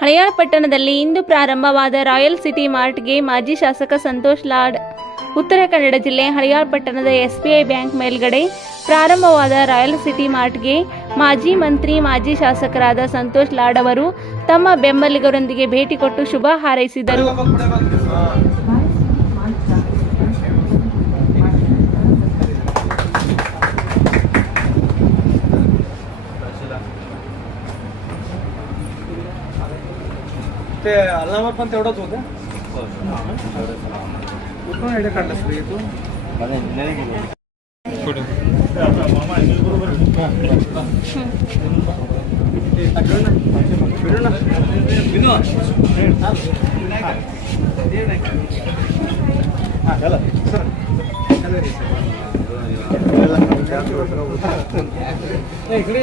ಹಳಿಯಾಳ ಪಟ್ಟಣದಲ್ಲಿ ಇಂದು ಪ್ರಾರಂಭವಾದ royal city ಮಾರ್ಟ್ಗೆ ಮಾಜಿ ಶಾಸಕ ಸಂತೋಷ್ ಲಾಡ್. ಉತ್ತರ ಕನ್ನಡ ಜಿಲ್ಲೆ ಹಳಿಯಾಳ ಪಟ್ಟಣದ SBI ಬ್ಯಾಂಕ್ ಮೇಲ್ಗಡೆ ಪ್ರಾರಂಭವಾದ ರಾಯಲ್ ಸಿಟಿ ಮಾರ್ಟ್ಗೆ ಮಾಜಿ ಮಂತ್ರಿ, ಮಾಜಿ ಶಾಸಕರಾದ ಸಂತೋಷ್ ಲಾಡ್ ಅವರು ತಮ್ಮ ಬೆಂಬಲಿಗರೊಂದಿಗೆ ಭೇಟಿ ಕೊಟ್ಟು ಶುಭ ಹಾರೈಸಿದರು. ते अलावा पण तेवढंच होतं. कुठून आयडिया काढलास रे तू? मला इंजिनिअरिंग इकडे